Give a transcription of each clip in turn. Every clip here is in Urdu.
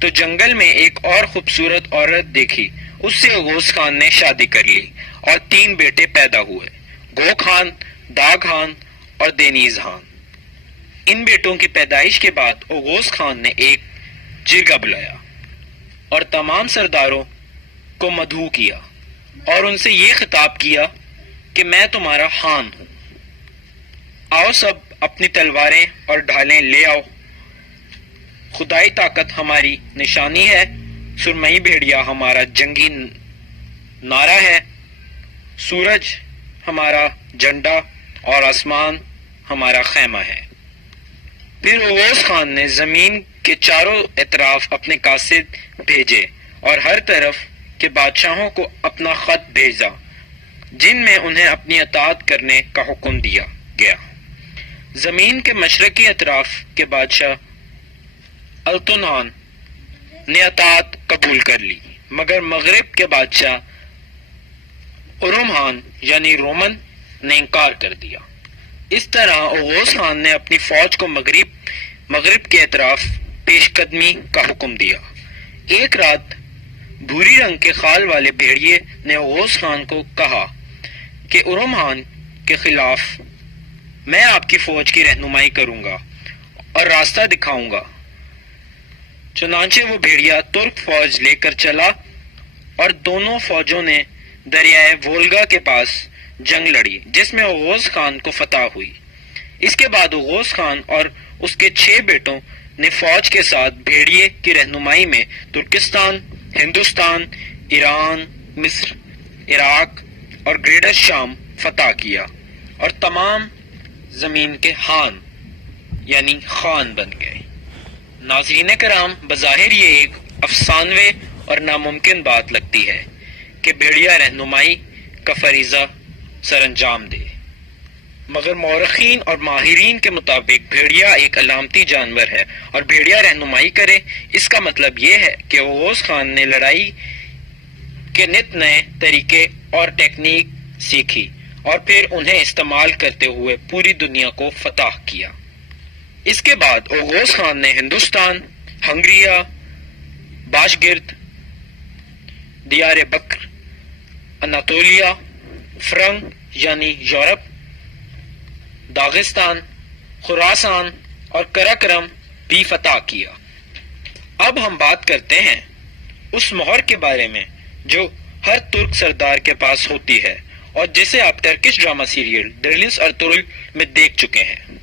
تو جنگل میں ایک اور خوبصورت عورت دیکھی، اس سے اوغوز خان نے شادی کر لی اور 3 بیٹے پیدا ہوئے، گو خان، دا خان اور دینیز خان۔ ان بیٹوں کی پیدائش کے بعد اوغوز خان نے ایک جرگہ بلایا اور تمام سرداروں کو مدعو کیا اور ان سے یہ خطاب کیا کہ میں تمہارا خان ہوں، آؤ سب اپنی تلواریں اور ڈھالیں لے آؤ، خدائی طاقت ہماری نشانی ہے، سرمئی بھیڑیا ہمارا جنگی نعرہ ہے، سورج ہمارا جھنڈا اور آسمان ہمارا خیمہ ہے۔ پھر اوغوز خان نے زمین کے چاروں اطراف اپنے قاصد بھیجے اور ہر طرف کے بادشاہوں کو اپنا خط بھیجا جن میں انہیں اپنی اطاعت کرنے کا حکم دیا گیا۔ زمین کے مشرقی اطراف کے بادشاہ التونان نے اطاعت قبول کر لی، مگر مغرب کے بادشاہ ارمہان یعنی رومن نے انکار کر دیا۔ اس طرح اوغوز خان نے اپنی فوج کو مغرب کے اطراف پیش قدمی کا حکم دیا۔ ایک رات بھوری رنگ کے خال والے بھیڑیے نے اوغوز خان کو کہا کہ ارمہان کے خلاف میں آپ کی فوج کی رہنمائی کروں گا اور راستہ دکھاؤں گا۔ چنانچہ وہ بھیڑیا ترک فوج لے کر چلا اور دونوں فوجوں نے دریائے وولگا کے پاس جنگ لڑی جس میں اوغوز خان کو فتح ہوئی۔ اس کے بعد اوغوز خان اور اس کے 6 بیٹوں نے فوج کے ساتھ بھیڑیے کی رہنمائی میں ترکستان، ہندوستان، ایران، مصر، عراق اور گریٹر شام فتح کیا اور تمام زمین کے خان یعنی خان بن گئے۔ ناظرین کرام، بظاہر یہ ایک افسانوے اور ناممکن بات لگتی ہے کہ بھیڑیا رہنمائی کا فریضہ سر انجام دے، مگر مورخین اور ماہرین کے مطابق بھیڑیا ایک علامتی جانور ہے اور بھیڑیا رہنمائی کرے، اس کا مطلب یہ ہے کہ اوغوز خان نے لڑائی کے نت نئے طریقے اور ٹیکنیک سیکھی اور پھر انہیں استعمال کرتے ہوئے پوری دنیا کو فتح کیا۔ اس کے بعد اوغوز خان نے ہندوستان، ہنگریا، باشگرد، دیار بکر، اناتولیا، فرنگ یعنی یورپ، داغستان، خراسان اور کراکرم بھی فتح کیا۔ اب ہم بات کرتے ہیں اس مہر کے بارے میں جو ہر ترک سردار کے پاس ہوتی ہے اور جسے آپ ٹرکش ڈرامہ سیریل ڈرلنس ارطغرل میں دیکھ چکے ہیں۔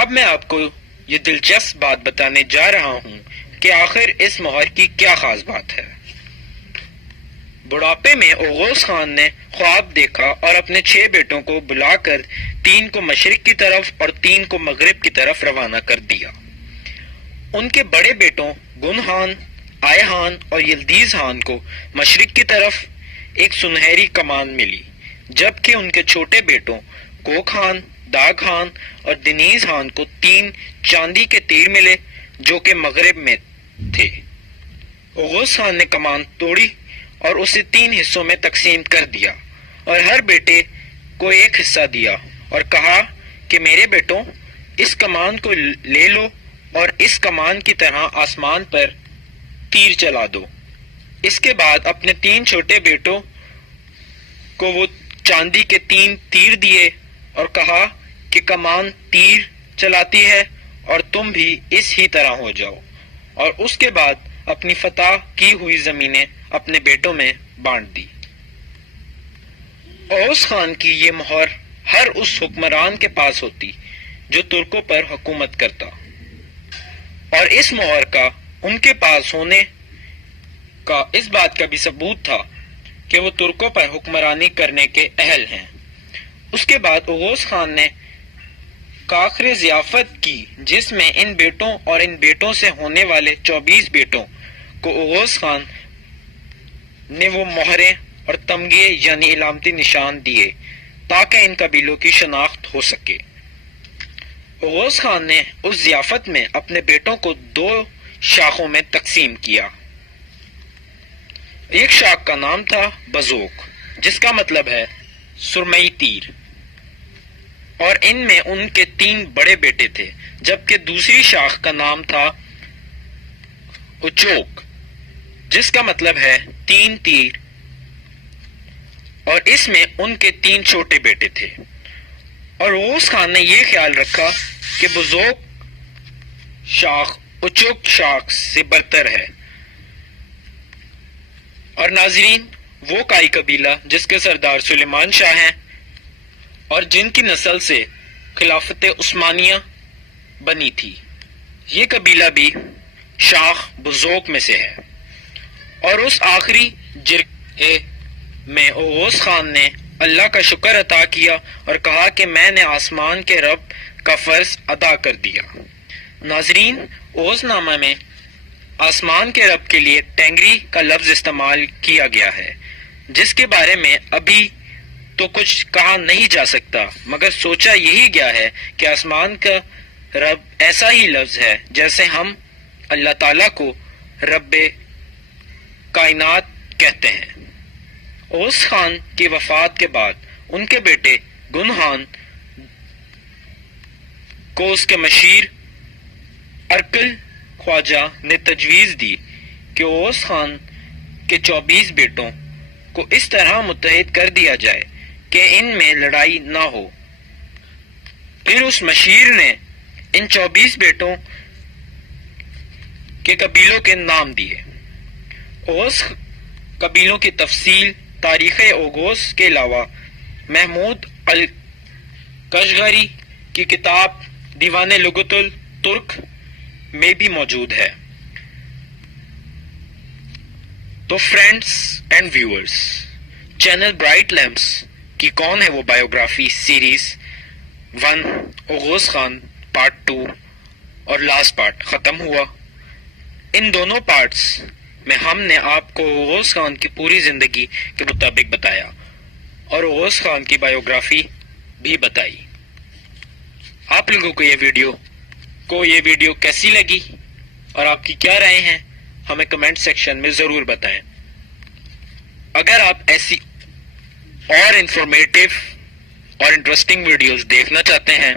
اب میں آپ کو یہ دلچسپ بات بتانے جا رہا ہوں کہ آخر اس مہر کی کیا خاص بات ہے۔ بڑھاپے میں اوغوز خان نے خواب دیکھا اور اپنے 6 بیٹوں کو بلا کر 3 کو مشرق کی طرف اور 3 کو مغرب کی طرف روانہ کر دیا۔ ان کے بڑے بیٹوں گن خان، آئے خان اور یلدیز خان کو مشرق کی طرف ایک سنہری کمان ملی، جبکہ ان کے چھوٹے بیٹوں کو خان، داغ خان اور دنیز خان کو 3 چاندی کے تیر ملے جو کہ مغرب میں تھے۔ اوغوز خان نے کمان توڑی اور اسے 3 حصوں میں تقسیم کر دیا اور ہر بیٹے کو ایک حصہ دیا اور کہا کہ میرے بیٹوں، اس کمان کو لے لو اور اس کمان کی طرح آسمان پر تیر چلا دو۔ اس کے بعد اپنے 3 چھوٹے بیٹوں کو وہ چاندی کے 3 تیر دیے اور کہا کہ کمان تیر چلاتی ہے اور تم بھی اس ہی طرح ہو جاؤ، اور اس کے بعد اپنی فتح کی ہوئی زمینیں اپنے بیٹوں میں بانٹ دی۔ اوغوز خان کی یہ مہر ہر اس حکمران کے پاس ہوتی جو ترکوں پر حکومت کرتا، اور اس مہر کا ان کے پاس ہونے کا اس بات کا بھی ثبوت تھا کہ وہ ترکوں پر حکمرانی کرنے کے اہل ہیں۔ اس کے بعد اوغوز خان نے کاخر ضیافت کی جس میں ان بیٹوں اور ان بیٹوں سے ہونے والے 24 بیٹوں کو اوغوز خان نے وہ مہریں اور تمغے یعنی علامتی نشان دیے تاکہ ان قبیلوں کی شناخت ہو سکے۔ اوغوز خان نے اس ضیافت میں اپنے بیٹوں کو 2 شاخوں میں تقسیم کیا۔ ایک شاخ کا نام تھا بزوک جس کا مطلب ہے سرمئی تیر، اور ان میں ان کے 3 بڑے بیٹے تھے، جبکہ دوسری شاخ کا نام تھا اچوک، جس کا مطلب ہے 3 تیر، اور اس میں ان کے 3 چھوٹے بیٹے تھے، اور اوغوز خان نے یہ خیال رکھا کہ بزوک شاخ اچوک شاخ سے برتر ہے۔ اور ناظرین، وہ کائی قبیلہ جس کے سردار سلیمان شاہ ہیں اور جن کی نسل سے خلافت عثمانیہ بنی تھی، یہ قبیلہ بھی شاخ بزوک میں سے ہے۔ اور اس آخری جرگے میں اوغوز خان نے اللہ کا شکر ادا کیا اور کہا کہ میں نے آسمان کے رب کا فرض ادا کر دیا۔ ناظرین، اوغوز نامہ میں آسمان کے رب کے لیے ٹینگری کا لفظ استعمال کیا گیا ہے، جس کے بارے میں ابھی تو کچھ کہا نہیں جا سکتا، مگر سوچا یہی گیا ہے کہ آسمان کا رب ایسا ہی لفظ ہے جیسے ہم اللہ تعالیٰ کو رب کائنات کہتے ہیں۔ اوغوز خان کی وفات کے بعد ان کے بیٹے گنہان کو اس کے مشیر ارکل خواجہ نے تجویز دی کہ اوغوز خان کے 24 بیٹوں کو اس طرح متحد کر دیا جائے کہ ان میں لڑائی نہ ہو۔ پھر اس مشیر نے ان 24 بیٹوں کے قبیلوں کے نام دیے۔ اوغوز قبیلوں کی تفصیل تاریخ اوغوز کے علاوہ محمود الکشغری کی کتاب دیوان لغت الترک میں بھی موجود ہے۔ تو friends and viewers, channel bright lamps کی کون ہے وہ biography series 1 Oghuz Khan part 2 اور لاسٹ پارٹ ختم ہوا۔ ان دونوں پارٹس میں ہم نے آپ کو اوغوز خان کی پوری زندگی کے مطابق بتایا اور اوغوز خان کی بایوگرافی بھی بتائی۔ آپ لوگوں کو یہ ویڈیو کیسی لگی اور آپ کی کیا رائے ہیں، ہمیں کمنٹ سیکشن میں ضرور بتائیں۔ اگر آپ ایسی اور انفارمیٹیو اور انٹرسٹنگ ویڈیوز دیکھنا چاہتے ہیں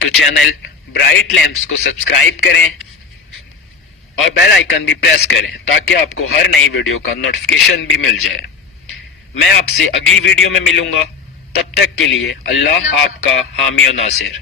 تو چینل برائٹ لیمپس کو سبسکرائب کریں اور بیل آئیکن بھی پریس کریں تاکہ آپ کو ہر نئی ویڈیو کا نوٹیفیکیشن بھی مل جائے۔ میں آپ سے اگلی ویڈیو میں ملوں گا، تب تک کے لیے اللہ آپ کا حامی و ناصر۔